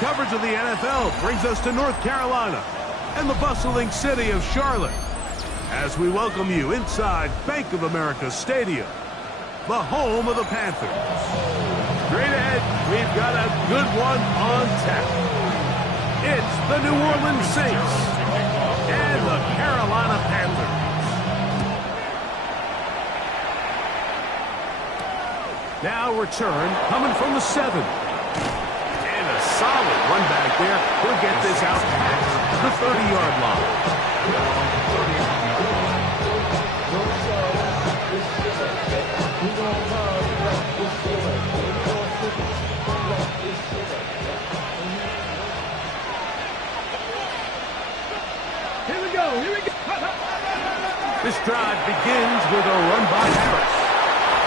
Coverage of the NFL brings us to North Carolina and the bustling city of Charlotte as we welcome you inside Bank of America Stadium, the home of the Panthers. Straight ahead, we've got a good one on tap. It's the New Orleans Saints and the Carolina Panthers. Now return coming from the 7. And a solid run back there. He'll get this out past the 30-yard line. Here we go. This drive begins with a run by Caris.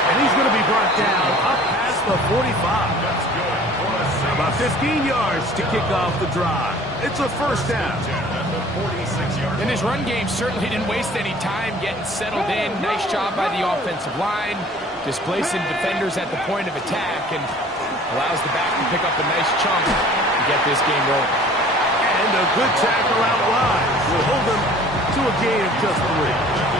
And he's going to be brought down up past the 45. About 15 yards to kick off the drive. It's a first down. And his run game certainly didn't waste any time getting settled in. Nice job by the offensive line, displacing defenders at the point of attack, and allows the back to pick up a nice chunk to get this game rolling. And a good tackle out wide will hold them to a gain of just 3.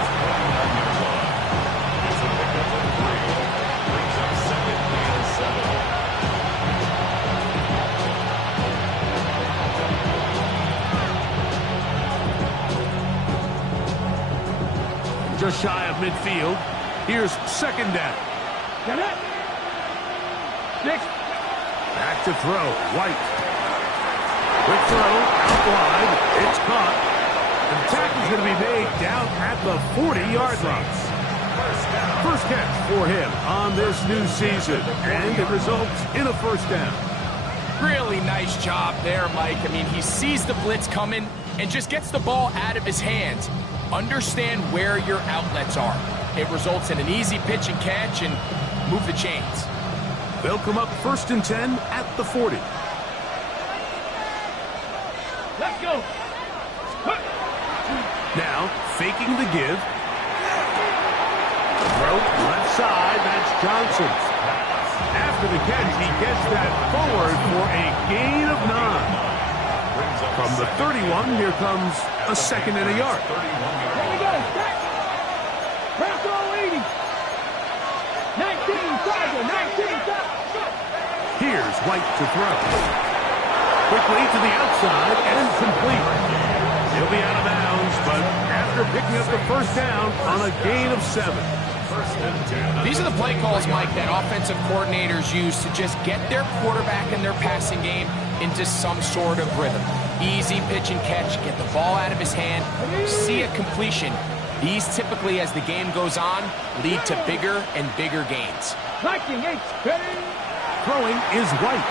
Just shy of midfield. Here's second down. Get it. 6. Back to throw. White. Quick throw. Out wide. It's caught. And the tackle's going to be made down at the 40-yard line. First catch for him on this new season. And it results in a first down. Really nice job there, Mike. I mean, he sees the blitz coming and just gets the ball out of his hands. Understand where your outlets are. It results in an easy pitch and catch and move the chains. They'll come up 1st and 10 at the 40. Let's go. Now, faking the give. Throw left side, that's Johnson. After the catch, he gets that forward for a gain of 9. From the 31, here comes a second and a yard. Here we go. Pass all 80. 19, Tiger, 19, Tiger. Here's White to throw. Quickly to the outside and complete. He'll be out of bounds, but after picking up the first down on a gain of 7. These are the play calls, Mike, that offensive coordinators use to just get their quarterback and their passing game into some sort of rhythm. Easy pitch and catch, get the ball out of his hand, see a completion. These typically, as the game goes on, lead to bigger and bigger gains. Throwing is White.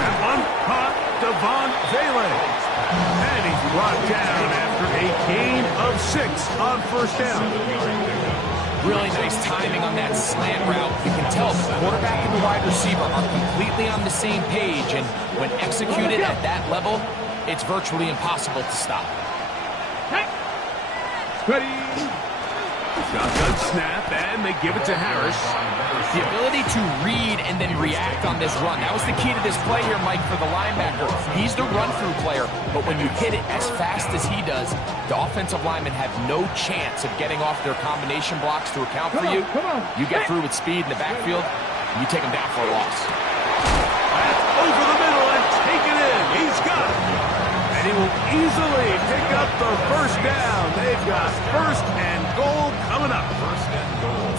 That one caught Devon Valens. And he's brought down after a gain of 6 on first down. Really nice timing on that slant route. You can tell the quarterback and the wide receiver are completely on the same page, and when executed at that level, it's virtually impossible to stop. Ready. Shotgun snap, and they give it to Harris. The ability to read and then react on this run. That was the key to this play here, Mike, for the linebacker. He's the run-through player, but when you hit it as fast as he does, the offensive linemen have no chance of getting off their combination blocks to account for you. You get through with speed in the backfield, and you take them down for a loss. That's over the middle and take it in. He's got it. And he will easily pick up the first down. They've got first and goal coming up.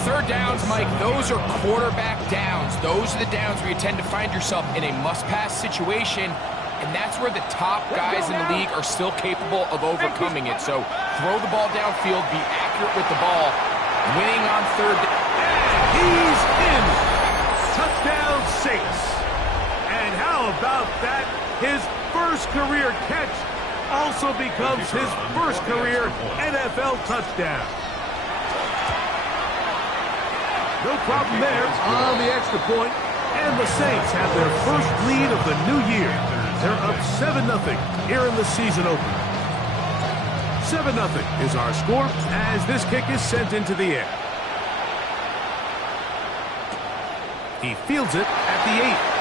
Third downs, Mike, those are quarterback downs. Those are the downs where you tend to find yourself in a must-pass situation, and that's where the top guys in the league are still capable of overcoming it. So throw the ball downfield, be accurate with the ball, winning on third down. And he's in. Touchdown Saints. And how about that? His first career catch also becomes his first career NFL touchdown. No problem there on the extra point, and the Saints have their first lead of the new year. They're up 7-0 here in the season opener. 7-0 is our score as this kick is sent into the air. He fields it at the 8.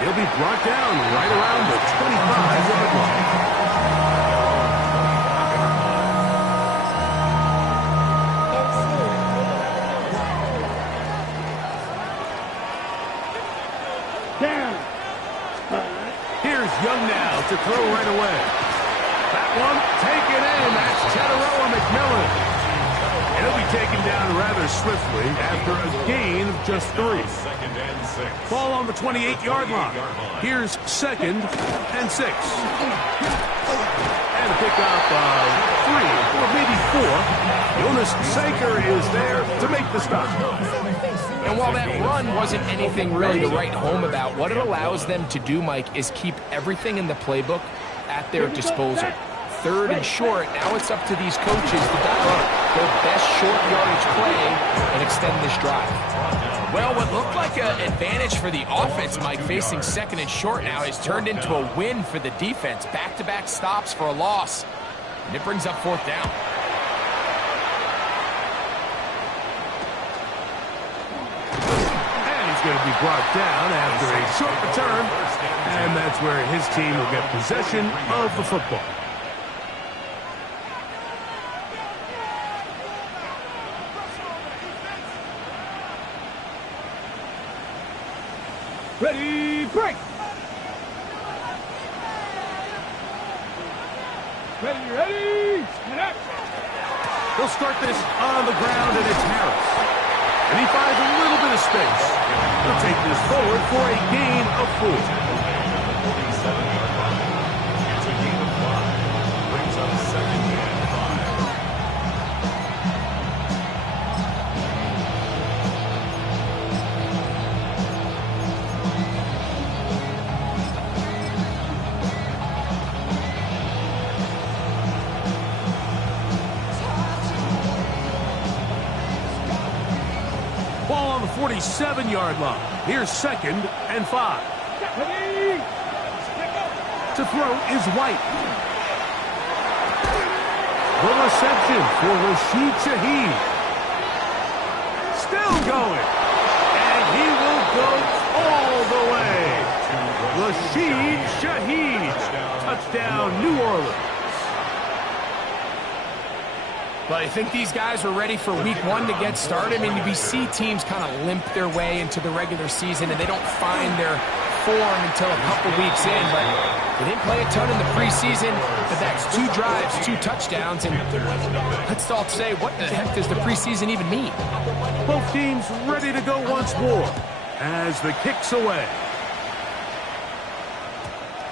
He'll be brought down right around the 25-yard line. Here's Young now to throw right away. That one taken in. That's Teteroa McMillan. And he'll be taken down rather swiftly after a gain of just 3. Ball on the 28-yard line. Here's 2nd and 6. And a pickup of 3 or maybe 4. Jonas Saker is there to make the stop. And while that run wasn't anything really to write home about, what it allows them to do, Mike, is keep everything in the playbook at their disposal. 3rd and short, now it's up to these coaches to dial up their best short yardage play and extend this drive. Well, what looked like an advantage for the offense, Mike, facing 2nd and short now, has turned into a win for the defense. Back-to-back stops for a loss, and it brings up 4th down. Going to be brought down after a short return, and that's where his team will get possession of the football. Ready, break! Ready, and action! They'll start this on the ground, and it's Caris. And he finds a little bit of space. He'll take this forward for a gain of 4. 47-yard line. It's a gain of 5. Brings up 2nd and 47-yard line. Here's 2nd and 5. To throw is White. The reception for Rashid Shaheed. Still going. And he will go all the way. Rashid Shaheed. Touchdown, New Orleans. But I think these guys are ready for week 1 to get started. I mean, we see teams kind of limp their way into the regular season, and they don't find their form until a couple weeks in. But they didn't play a ton in the preseason, but that's 2 drives, 2 touchdowns. And let's all say, what the heck does the preseason even mean? Both teams ready to go once more as the kick's away.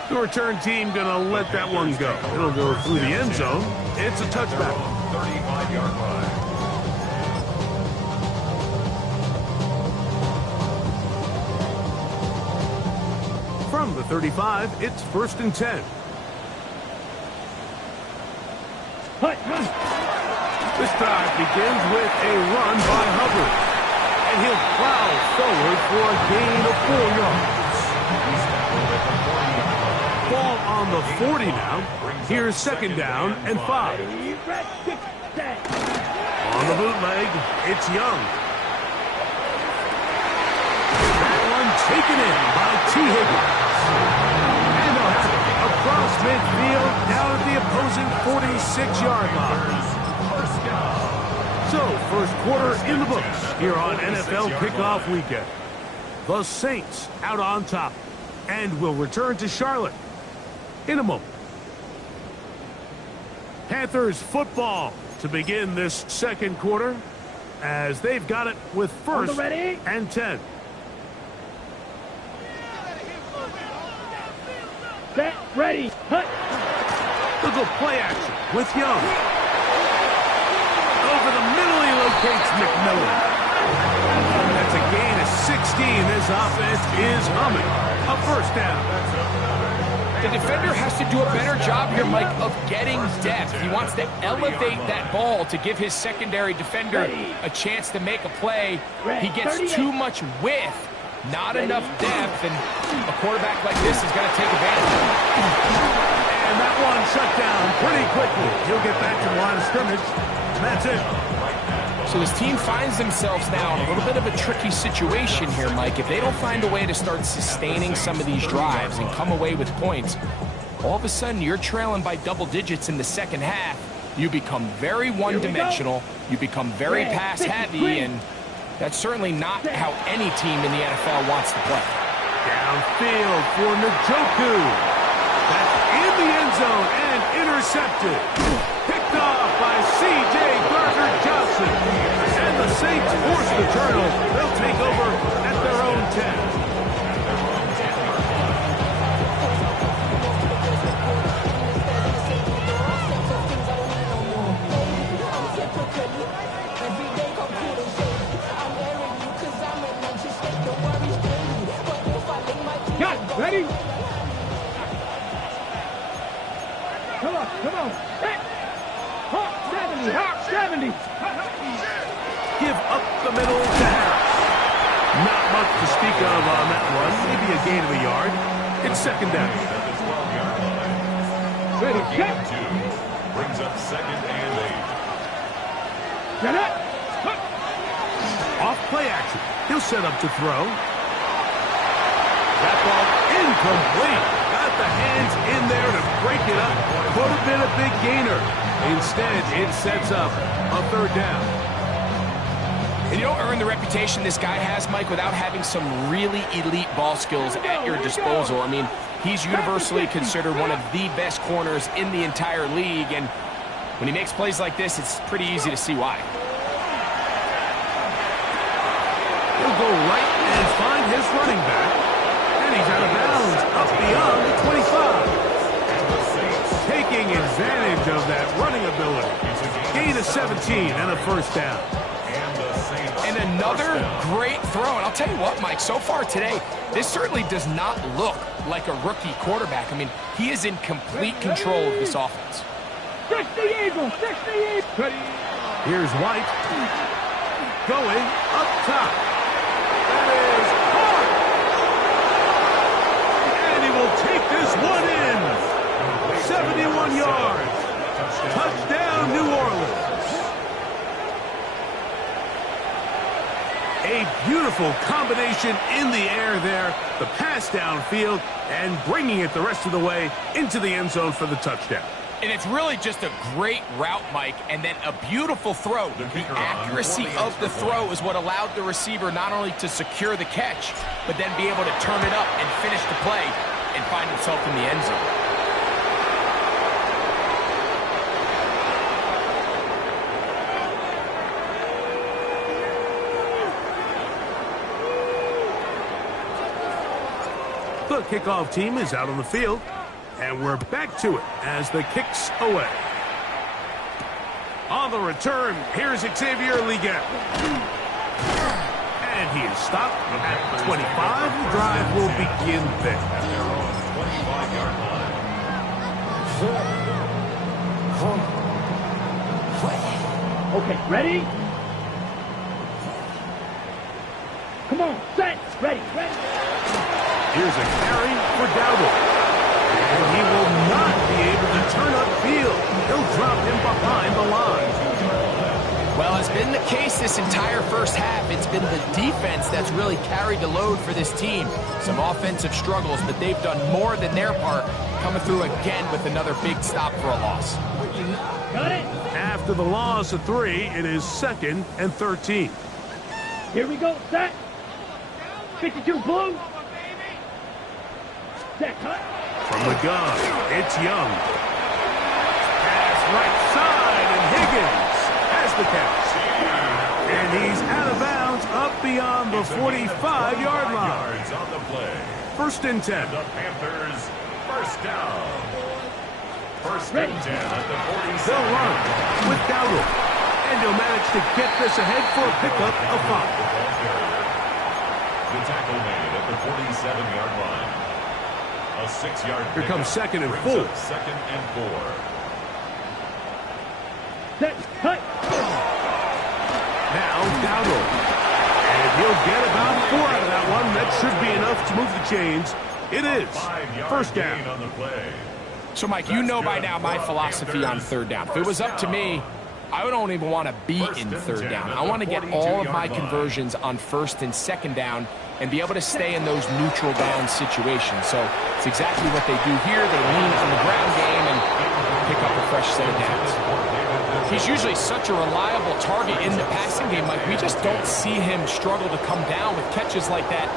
The return team going to let that one go. It'll go through the end zone. It's a touchback. 35-yard line. From the 35, it's 1st and 10. This drive begins with a run by Hubbard. And he'll plow forward for a gain of 4 yards. Ball on the 40 now. Here's 2nd down and 5. On the bootleg, it's Young. That one taken in by T. Higgins. And they'll have it across midfield down at the opposing 46-yard line. So, first quarter in the books here on NFL Kickoff Weekend. The Saints out on top and will return to Charlotte in a moment. Panthers football to begin this second quarter as they've got it with 1st and 10. Set, ready, hut. They'll go play action with Young. Over the middle he locates McMillan. That's a gain of 16. This offense is humming. A 1st down. The defender has to do a better job here, Mike, of getting depth. He wants to elevate that ball to give his secondary defender a chance to make a play. He gets too much width, not enough depth, and a quarterback like this is going to take advantage. And that one shut down pretty quickly. He'll get back to the line of scrimmage. That's it. So this team finds themselves now in a little bit of a tricky situation here, Mike. If they don't find a way to start sustaining some of these drives and come away with points, all of a sudden you're trailing by double digits in the second half. You become very one-dimensional, you become very pass-heavy, and that's certainly not how any team in the NFL wants to play. Downfield for Njoku. That's in the end zone and intercepted. Picked off by C.J. Gardner-Johnson. And the Saints force the turnover. They'll take over at their own 10. Ready? Come on. Hey. Hawk 70. Give up the middle to Harris. Not much to speak of on that one. Maybe a gain of a yard. It's second down. Ready, set. Brings up second and 8. Get it. Off play action. He'll set up to throw. That ball incomplete. Got the hands in there to break it up. Could have been a big gainer. Instead, it sets up a third down. And you don't earn the reputation this guy has, Mike, without having some really elite ball skills at your disposal. I mean, he's universally considered one of the best corners in the entire league, and when he makes plays like this, it's pretty easy to see why. He'll go right and find his running back. And he's out of bounds, up beyond the 25. Taking advantage of that running ability. Gain of 17 and a first down. And another great throw. And I'll tell you what, Mike, so far today, this certainly does not look like a rookie quarterback. I mean, he is in complete control of this offense. 60 Eagles, 60 Eagles. Here's White. Going up top. That is Hart. And he will take this one in. 71 yards. Touchdown, New Orleans. A beautiful combination in the air there. The pass downfield and bringing it the rest of the way into the end zone for the touchdown. And it's really just a great route, Mike, and then a beautiful throw. The accuracy of the throw is what allowed the receiver not only to secure the catch, but then be able to turn it up and finish the play and find himself in the end zone. The kickoff team is out on the field, and we're back to it as the kick's away. On the return, here's Xavier Liggett. And he is stopped at 25. The drive will begin there. At their own 25-yard line. Okay, ready? Come on, set, ready. Here's a carry for Dowdle. And he will not be able to turn upfield. He'll drop him behind the line. Well, it's been the case this entire first half. It's been the defense that's really carried the load for this team. Some offensive struggles, but they've done more than their part, coming through again with another big stop for a loss. Got it? After the loss of 3, it is 2nd and 13. Here we go, set. 52 blue. Set, cut. From the gun, it's Young. Pass right side, and Higgins has the catch. And he's out of bounds up beyond the 45-yard line. Yards on the play. 1st and 10. The Panthers, first down. First Ready. and 10 at the 47. They'll run with Dowdle. And he'll manage to get this ahead for a pickup of 5. The tackle made at the 47-yard line. A 6-yard Here comes 2nd and 4. 2nd and 4. Set, cut. Now Dowdle. And he'll get about 4 out of that one. That should be enough to move the chains. It is 5-yard first gain down. on the play. So, Mike, you know by now my philosophy on third down. If it was up to me, I don't even want to be in third down. I want to get all of my conversions on first and second down and be able to stay in those neutral down situations. So it's exactly what they do here. They lean on the ground game and pick up a fresh set of downs. He's usually such a reliable target in the passing game. Like, we just don't see him struggle to come down with catches like that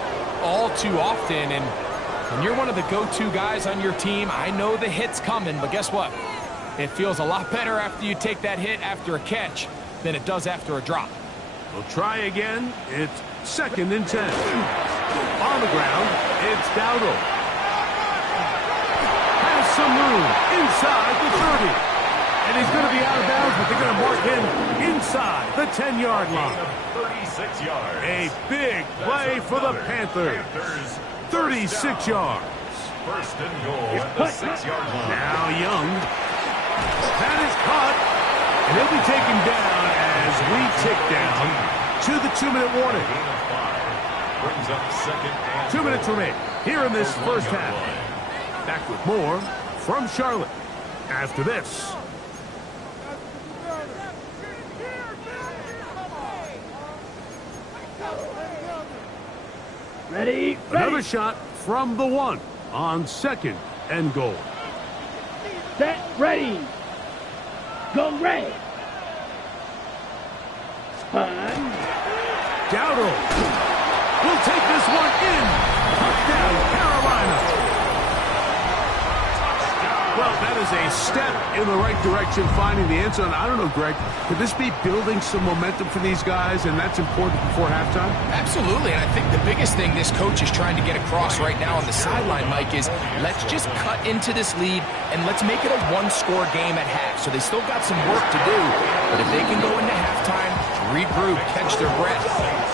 all too often. And when you're one of the go-to guys on your team, I know the hit's coming, but guess what? It feels a lot better after you take that hit after a catch than it does after a drop. We'll try again. It's 2nd and 10. On the ground, it's Dowdle. Has some room inside the 30. And he's going to be out of bounds, but they're going to mark him inside the 10-yard line. 36 yards. A big play for the Panthers. 36 yards. First and goal at the 6-yard line. Now Young. That is caught. And he'll be taken down as we tick down to the 2-minute warning. Gain of 5. Brings up 2nd and 2 minutes remain here in this first half. Back with more from Charlotte after this. Ready? Another shot from the 1 on 2nd and goal. Set. Ready. Go red. Spun. Dowdle will take this one in. Touchdown, Carolina. Well, that is a step in the right direction, finding the end zone. I don't know, Greg, could this be building some momentum for these guys, and that's important before halftime? Absolutely, and I think the biggest thing this coach is trying to get across right now on the sideline, Mike, is let's just cut into this lead and let's make it a one-score game at half. So they still got some work to do, but if they can go into halftime, regroup, catch their breath,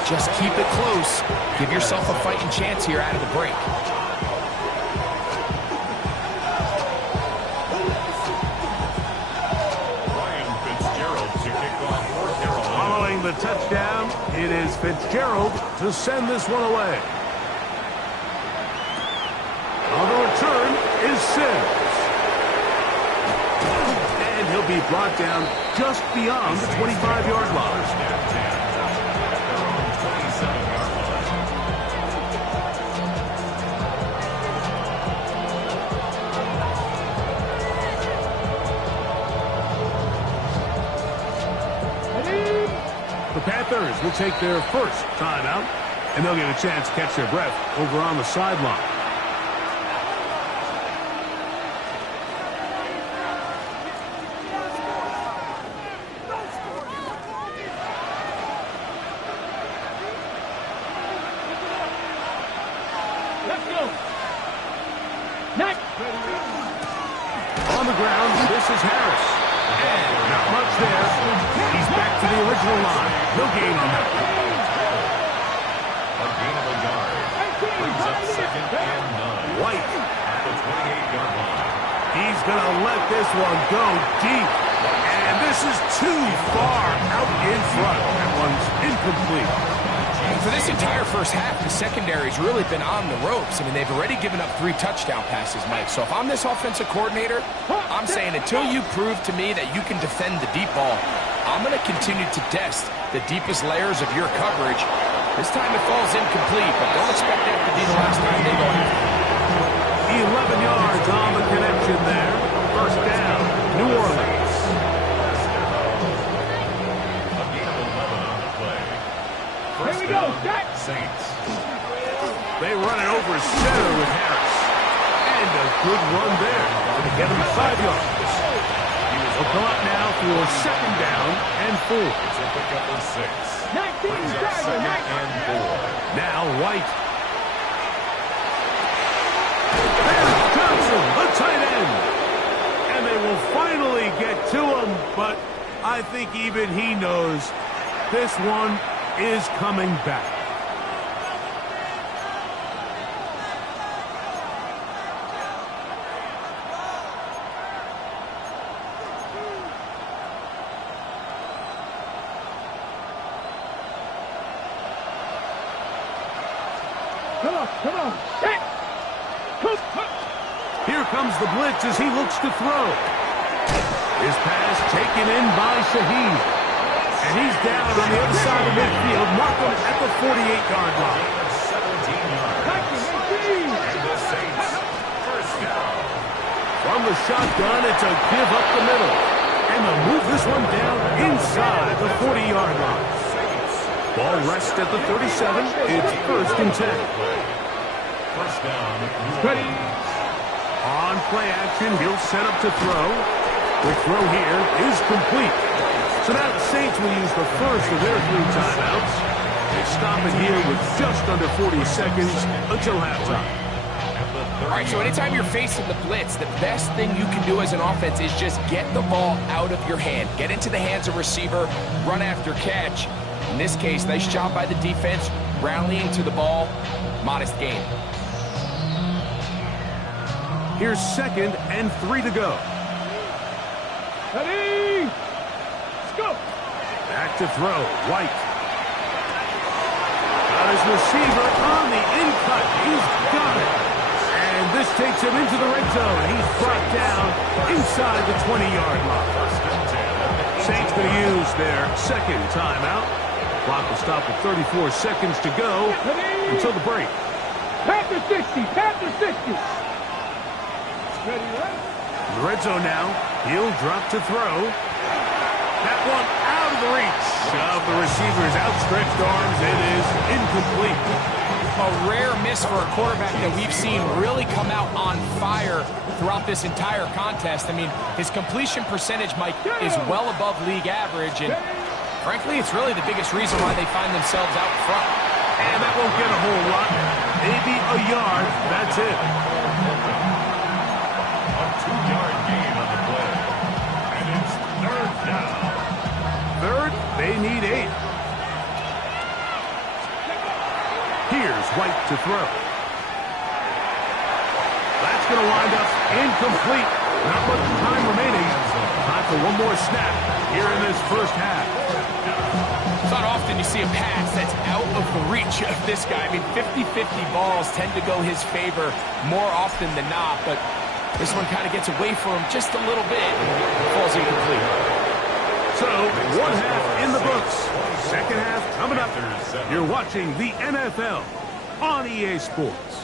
just keep it close, give yourself a fighting chance here out of the break. The touchdown, it is Fitzgerald to send this one away. On the return is Sims. And he'll be brought down just beyond the 25-yard line. The Panthers will take their first timeout, and they'll get a chance to catch their breath over on the sideline. Let's go. Next. On the ground, this is Harris. And not much there. He's back to the original line. No gain on that. A gain of a yard. Brings up 2nd and 9. White. At the 28-yard line. He's going to let this one go deep. And this is too far out in front. That one's incomplete. And for this entire first half, the secondary's really been on the ropes. I mean, they've already given up 3 touchdown passes, Mike. So if I'm this offensive coordinator, I'm saying until you prove to me that you can defend the deep ball, I'm going to continue to test the deepest layers of your coverage. This time it falls incomplete, but don't expect that to be the last time they go after it. 11 yards on the connection there. First down, New Orleans. A gain of 11 on the play. First Here we go. down, Saints. They run it over center with Harris. And a good run there to get him 5 yards. They'll come up now for 2nd down and 4. It's a pickup of 6. 19 Brings up 2nd and 4. Now White. There's Johnson, the tight end. And they will finally get to him, but I think even he knows this one is coming back. Come on. Set. Here comes the blitz as he looks to throw. His pass taken in by Shaheed. And he's down on the other side of midfield, marking at the 48-yard line. 17 yards. And the Saints, first down. From the shotgun, it's a give up the middle. And they'll move this one down inside the 40-yard line. Ball rests at the 37. It's 1st and 10. First down. Ready. On play action, he'll set up to throw. The throw here is complete. So now the Saints will use the first of their 3 timeouts. They stop it here with just under 40 seconds until halftime. All right, so anytime you're facing the blitz, the best thing you can do as an offense is just get the ball out of your hand. Get into the hands of receiver, run after catch. In this case, nice job by the defense, rallying to the ball, modest gain. Here's 2nd and 3 to go. Ready? Let's go. Back to throw, White. Got his receiver on the in-cut. He's got it. And this takes him into the red zone. He's brought down inside the 20-yard line. Saints going to use their 2nd timeout. Clock will stop at 34 seconds to go until the break. Panther 60. Panther 60. Ready, right? In the red zone now. He'll drop to throw. That one out of the reach of the receiver's outstretched arms. It is incomplete. A rare miss for a quarterback that we've seen really come out on fire throughout this entire contest. I mean, his completion percentage, Mike, is well above league average, and frankly, it's really the biggest reason why they find themselves out front. And that won't get a whole lot. Maybe a yard. That's it. A 2-yard gain on the play. And it's 3rd down. 3rd, they need 8. Here's White to throw. That's going to wind up incomplete. Not much time remaining. Time for one more snap here in this first half. It's not often you see a pass that's out of the reach of this guy. I mean, 50-50 balls tend to go his favor more often than not, but this one kind of gets away from him just a little bit and falls incomplete. So, 1 half in the books. 2nd half coming up. You're watching the NFL on EA Sports.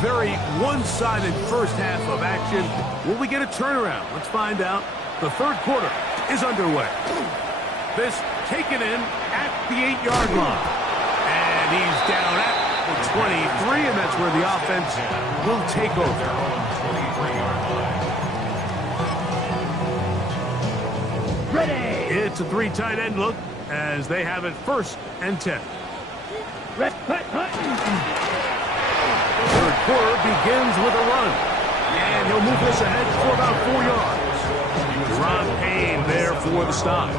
Very one-sided first half of action. Will we get a turnaround? Let's find out. The 3rd quarter is underway. This taken in at the 8-yard line. And he's down at the 23, and that's where the offense will take over. Ready. It's a 3 tight end look as they have it 1st and 10. Red, hut. Third quarter begins with a run. And he'll move this ahead for about 4 yards. Ron Payne there for the stop.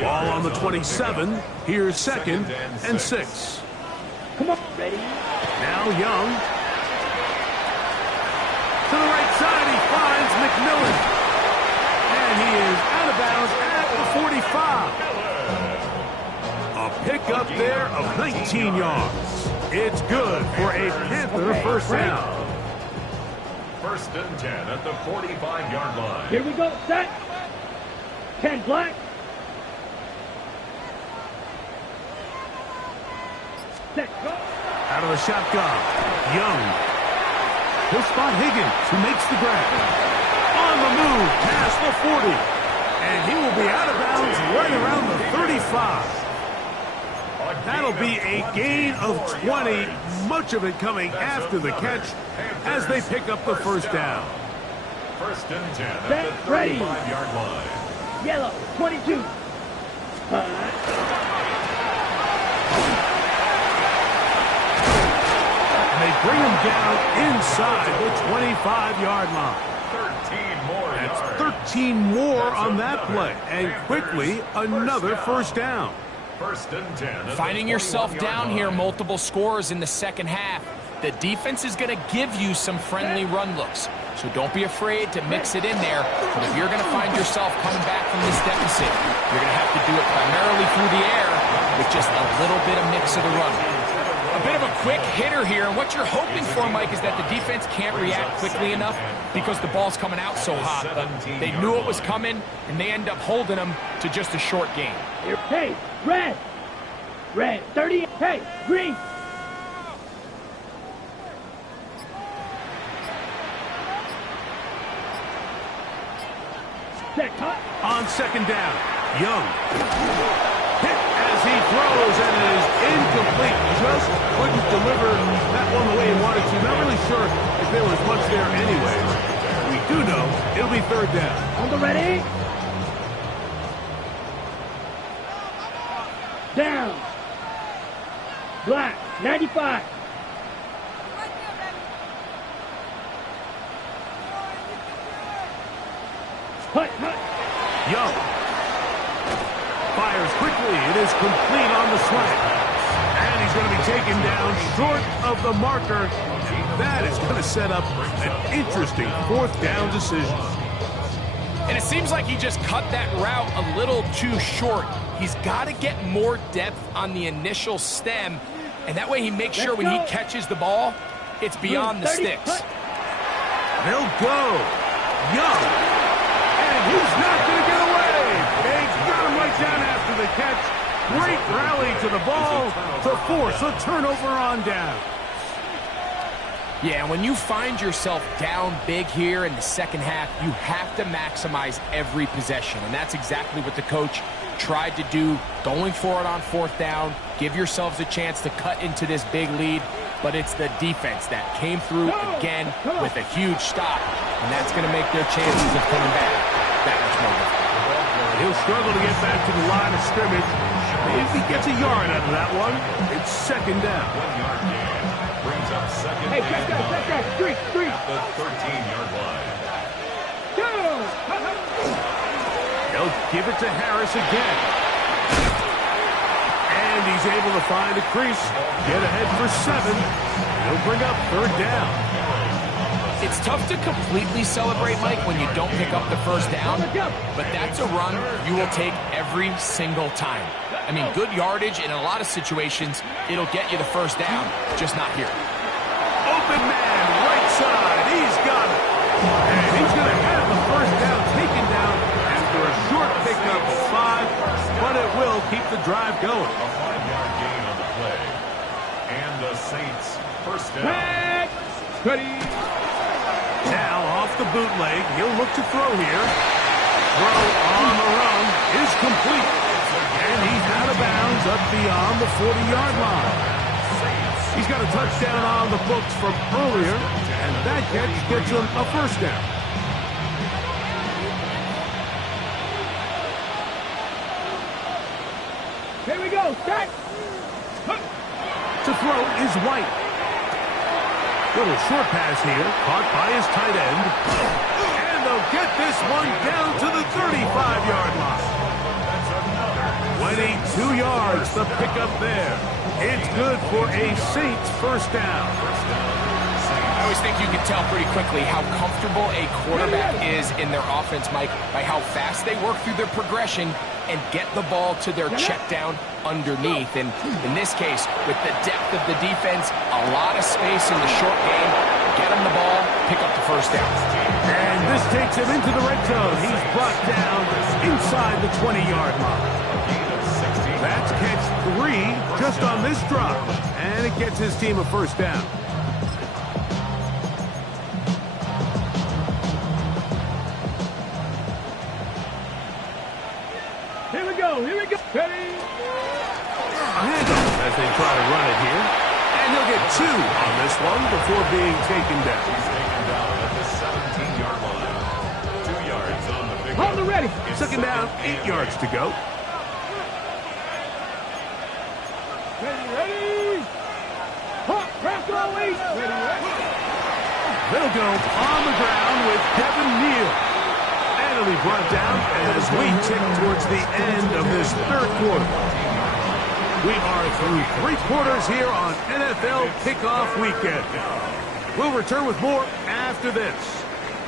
Ball on the 27. Here's 2nd and 6. Come on. Ready. Now Young. To the right side, he finds McMillan. And he is out of bounds at the 45. A pickup there of 19 yards. It's good for a Panther first down. 1st and 10 at the 45-yard line. Here we go. Set. 10 black. Set. Go. Out of the shotgun, Young. He'll spot Higgins, who makes the grab. On the move, past the 40. And he will be out of bounds right around the 35. That'll be a gain of 20, much of it coming after the catch as they pick up the first down. 1st and 10 at the 35-yard line. Yellow. 22. They bring him down inside the 25-yard line. 13 more That's yards. 13 more on that play. And quickly, another first down. 1st and 10. Finding yourself down here, multiple scores in the 2nd half. The defense is going to give you some friendly run looks. So don't be afraid to mix it in there. But if you're going to find yourself coming back from this deficit, you're going to have to do it primarily through the air with just a little bit of mix of the run. A bit of a quick hitter here, and what you're hoping for, Mike, is that the defense can't react quickly enough because the ball's coming out so hot. But they knew it was coming, and they end up holding them to just a short game. Hey, red! Red, 30, hey, green! On second down, Young. Hit as he throws, and it is incomplete. Just couldn't deliver that one the way he wanted to. Not really sure if there was much there anyways. We do know it'll be third down. On the ready? Down. Black, 95. Hut, hut. Young fires quickly. It is complete on the slant. And he's going to be taken down short of the marker. That is going to set up an interesting fourth down decision. And it seems like he just cut that route a little too short. He's got to get more depth on the initial stem, and that way he makes sure when he catches the ball, it's beyond the sticks. They'll go. Young. And he's not going to get away. They got him right down after the catch. Great rally to the ball to force a turnover on down. Yeah, when you find yourself down big here in the second half, you have to maximize every possession, and that's exactly what the coach tried to do, going for it on fourth down, give yourselves a chance to cut into this big lead, but it's the defense that came through again with a huge stop, and that's going to make their chances of coming back that much more difficult. He'll struggle to get back to the line of scrimmage. If he gets a yard out of that one, it's second down. 1 yard gain. Brings up second Hey, down. check that, street. At the 13-yard line. Go! They'll give it to Harris again. And he's able to find a crease, get ahead for 7. He'll bring up third down. It's tough to completely celebrate, Mike, when you don't pick up the first down, but that's a run you will take every single time. I mean, good yardage in a lot of situations, it'll get you the first down, just not here. Open man, right side, he's got it. And he's going to have the first down taken down after a short pickup of 5, but it will keep the drive going. A 5-yard gain on the play. And the Saints first down. Back! Ready? Now off the bootleg, he'll look to throw here. Throw on the run is complete. And he's out of bounds up beyond the 40-yard line. He's got a touchdown on the books from earlier, and that catch gets him a first down. Here we go, set! To throw is White. Little short pass here, caught by his tight end. And they'll get this one down to the 35-yard line. 22 yards, the pickup there. It's good for a Saints first down. I always think you can tell pretty quickly how comfortable a quarterback is in their offense, Mike, by how fast they work through their progression and get the ball to their check down underneath. And in this case, with the depth of the defense, a lot of space in the short game, get him the ball, pick up the first down. And this takes him into the red zone. He's brought down inside the 20-yard line. That's catch 3 just on this drop. And it gets his team a first down. Here we go, ready? A handoff as they try to run it here. And he'll get 2 on this one before being taken down. He's taken down at the 17-yard line. 2 yards on the big Hold the ready. Second down, 8 yards to go. Ready? Hot, crack all eight. Ready? They'll go on the ground with Devin Neal. And he'll be brought down as we tick towards the end of this third quarter. We are through 3 quarters here on NFL Kickoff Weekend. We'll return with more after this.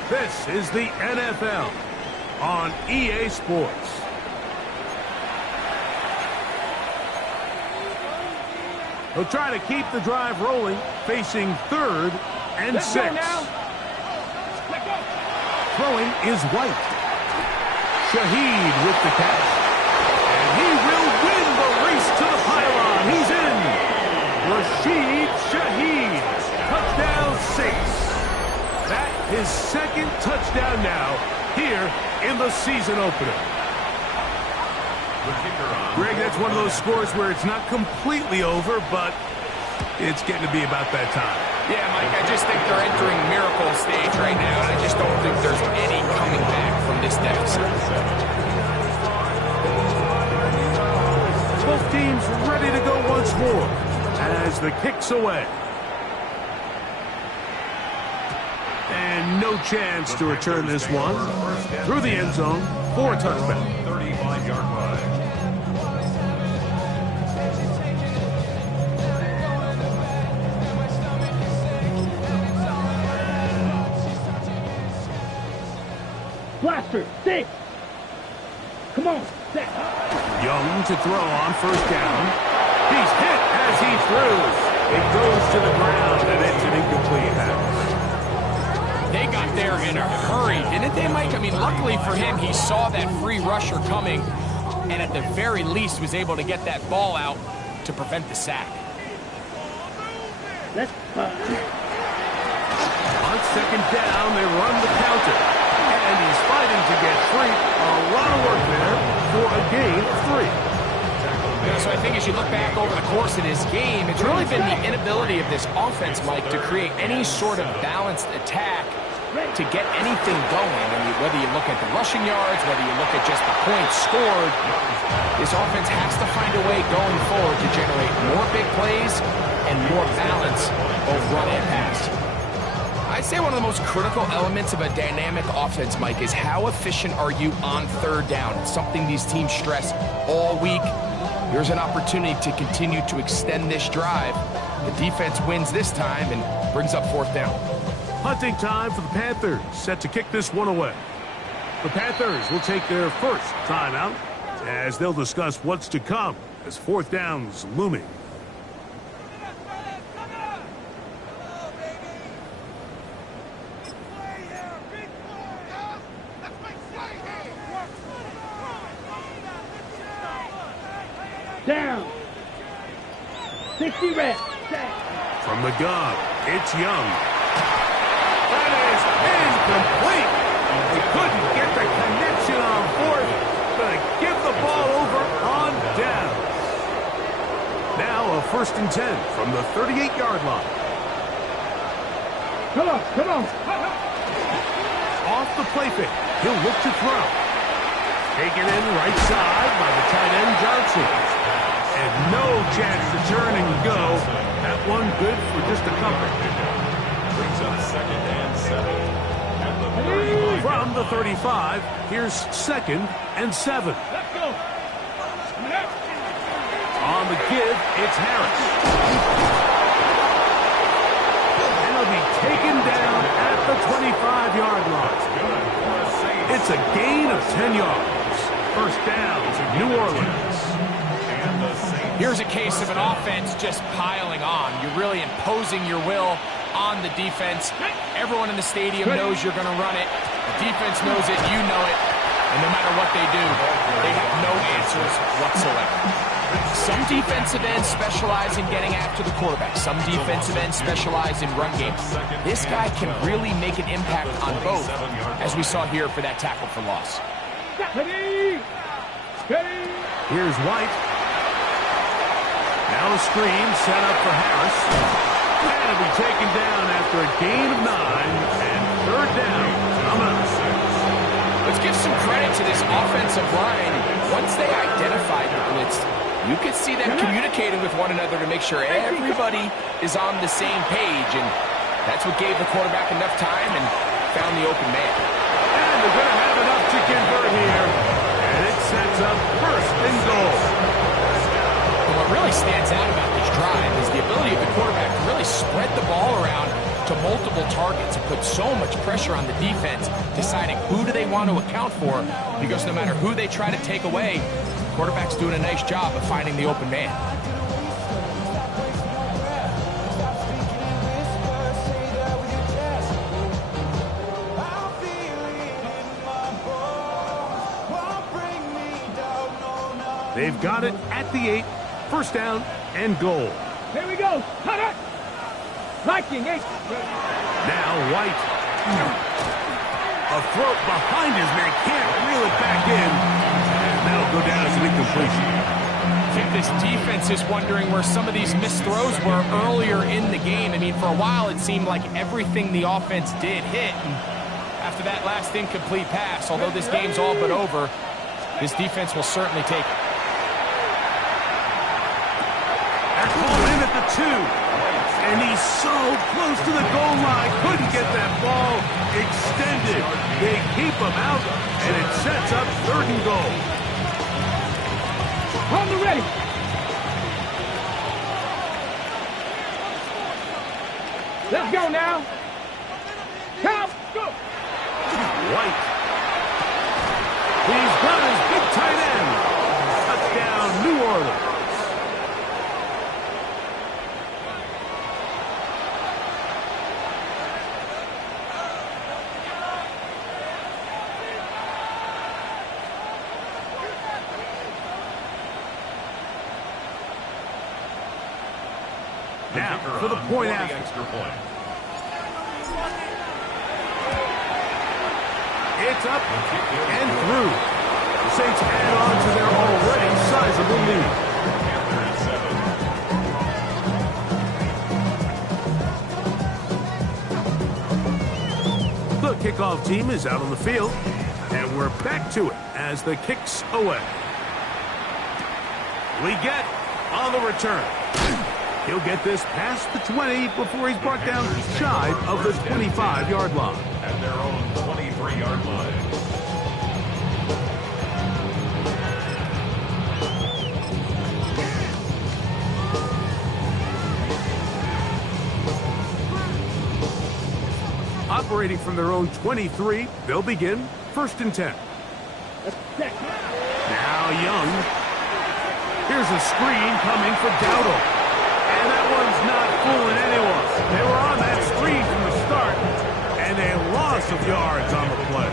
This is the NFL on EA Sports. He'll try to keep the drive rolling, facing 3rd and 6. Throwing is White. Shaheed with the catch. And he will win the race to the pylon. He's in. Rashid Shaheed. Touchdown 6. That his 2nd touchdown now here in the season opener. Greg, that's one of those scores where it's not completely over, but it's getting to be about that time. Yeah, Mike, I just think they're entering miracle stage right now, and I just don't think there's any coming back from this deficit. Both teams ready to go once more as the kick's away. And no chance to return this one. Through the end zone for a touchback. 35-yard line. Blaster, 6. Come on, set. Young to throw on 1st down. He's hit as he throws. It goes to the ground, and it's an incomplete pass. They got there in a hurry, didn't they, Mike? I mean, luckily for him, he saw that free rusher coming, and at the very least was able to get that ball out to prevent the sack. Let's On 2nd down, they run the counter. And he's fighting to get free. A lot of work there for a gain of 3. Yeah, so I think as you look back over the course of this game, it's really been the inability of this offense, Mike, to create any sort of balanced attack to get anything going. I mean, whether you look at the rushing yards, whether you look at just the points scored, this offense has to find a way going forward to generate more big plays and more balance, both run and pass. I'd say one of the most critical elements of a dynamic offense, Mike, is how efficient are you on 3rd down? It's something these teams stress all week. Here's an opportunity to continue to extend this drive. The defense wins this time and brings up 4th down. Hunting time for the Panthers, set to kick this one away. The Panthers will take their 1st timeout as they'll discuss what's to come as 4th down's looming. down. 60 reps. From the gun, it's Young. That is incomplete. He couldn't get the connection on 4th. Gonna give the ball over on down. Now a 1st and 10 from the 38-yard line. Come on, come on. Off the play fake, he'll look to throw. Taken in right side by the tight end Johnson. And no chance to turn and go. That one good for just a couple. Brings up 2nd and 7. At the 35. From the 35, here's 2nd and 7. Let's go. On the give, it's Harris. And he'll be taken down at the 25-yard line. It's a gain of 10 yards. 1st down to New Orleans. Here's a case of an offense just piling on. You're really imposing your will on the defense. Everyone in the stadium knows you're going to run it. The defense knows it, you know it. And no matter what they do, they have no answers whatsoever. Some defensive ends specialize in getting after the quarterback. Some defensive ends specialize in run game. This guy can really make an impact on both, as we saw here for that tackle for loss. Here's White. Now a screen set up for Harris. And it'll be taken down after a gain of 9 and 3rd down. Let's give some credit to this offensive line. Once they identified the blitz, you could see them communicating with one another to make sure everybody is on the same page. And that's what gave the quarterback enough time and found the open man. And they're going to have enough to convert here. And it sets up 1st and goal. And what really stands out about this drive is the ability of the quarterback to really spread the ball around to multiple targets and put so much pressure on the defense, deciding who do they want to account for, because no matter who they try to take away, the quarterback's doing a nice job of finding the open man. They've got it at the 8. First down and goal. Here we go. Cut it. Liking 8. Now White. A throw behind his man. Can't reel it back in. And that'll go down as an incompletion. I think this defense is wondering where some of these missed throws were earlier in the game. I mean, for a while, it seemed like everything the offense did hit. And after that last incomplete pass, although this game's all but over, this defense will certainly take it. They're calling in at the 2. And he's so close to the goal line. Couldn't get that ball extended. They keep him out, and it sets up 3rd and goal. On the ready. Let's go now. Count. Go. White. He's got his big tight end. Touchdown, New Orleans. Now, for the point after. Extra point. It's up and through. The Saints add on to their already sizable lead. The kickoff team is out on the field, and we're back to it as the kick's away. We get on the return. He'll get this past the 20 before he's brought down shy of the 25-yard line. At their own 23-yard line. Operating from their own 23, they'll begin 1st and 10. Now Young. Here's a screen coming for Dowdle. And that one's not fooling anyone. They were on that screen from the start, and a loss of yards on the play.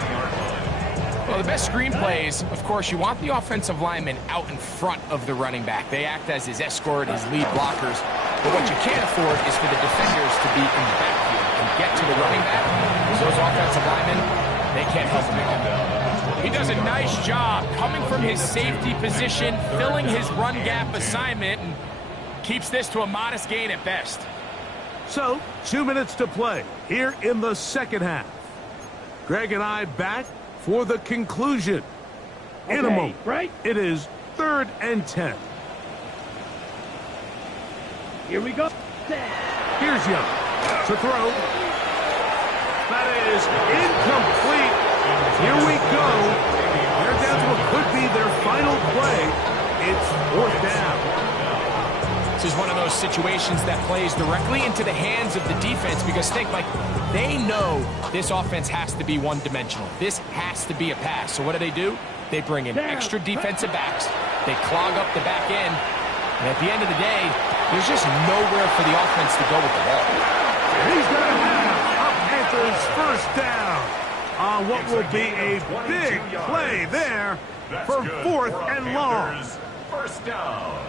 Well, the best screen plays, of course, you want the offensive lineman out in front of the running back. They act as his escort, his lead blockers. But what you can't afford is for the defenders to be in the backfield and get to the running back. Those offensive linemen, they can't help him out. He does a nice job coming from his safety position, filling his run gap assignment, and keeps this to a modest gain at best. So, 2 minutes to play here in the second half. Greg and I back for the conclusion. In a moment, right? It is 3rd and 10. Here we go. Here's Young to throw. That is incomplete. Here we go. They're down to what could be their final play. It's 4th down. This is one of those situations that plays directly into the hands of the defense because think, like, they know this offense has to be one-dimensional. This has to be a pass. So what do? They bring in extra defensive backs. They clog up the back end. And at the end of the day, there's just nowhere for the offense to go with the ball. He's going to have a Panthers first down on what will be a big play there for 4th and long. First down.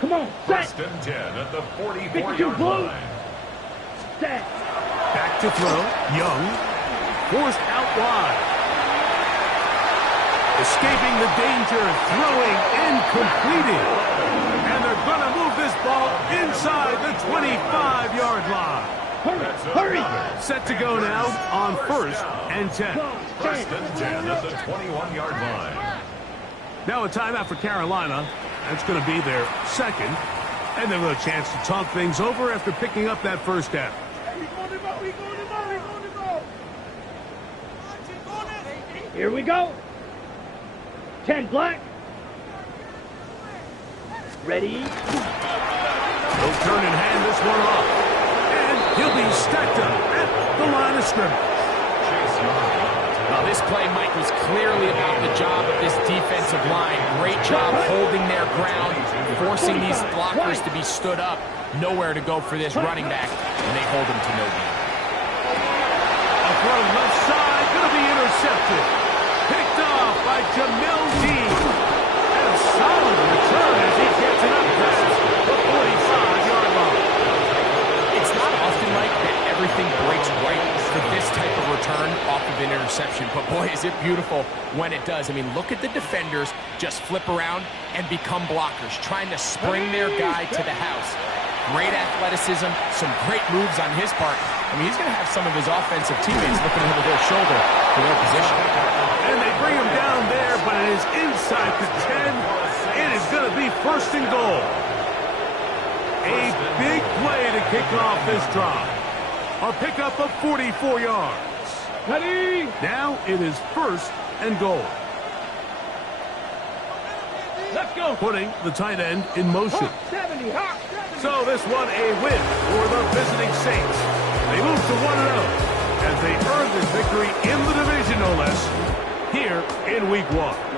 Come on, set. 1st and 10 at the 52 44-yard blue. line. Set. Back to throw. Young. Forced out wide. Escaping the danger. Throwing and completing. And they're going to move this ball inside the 25-yard line. Hurry. Set to go now on 1st and 10. 1st and 10 at the 21-yard line. Now a timeout for Carolina. That's going to be their second. And they've got a chance to talk things over after picking up that first down. Here we go. 10 black. Ready. He'll turn and hand this one off. And he'll be stacked up at the line of scrimmage. Now, this play, Mike, was clearly about the job of this defensive line. Great job holding their ground, forcing these blockers to be stood up. Nowhere to go for this running back, and they hold him to no gain. A throw left side, going to be intercepted. Picked off by Jamel Dean. And a solid return as he gets it up past the 45-yard line. It's not often, Mike, that everything breaks right for this type of return off of an interception. But boy, is it beautiful when it does. I mean, look at the defenders just flip around and become blockers, trying to spring their guy to the house. Great athleticism, some great moves on his part. I mean, he's going to have some of his offensive teammates looking over their shoulder for their position. And they bring him down there, but it is inside the 10. It is going to be first and goal. A big play to kick off this drive. A pickup of 44 yards. Ready? Now it is first and goal. Let's go. Putting the tight end in motion. 70. So this one a win for the visiting Saints. They move to 1-0 as they earn this victory in the division, no less, here in Week 1.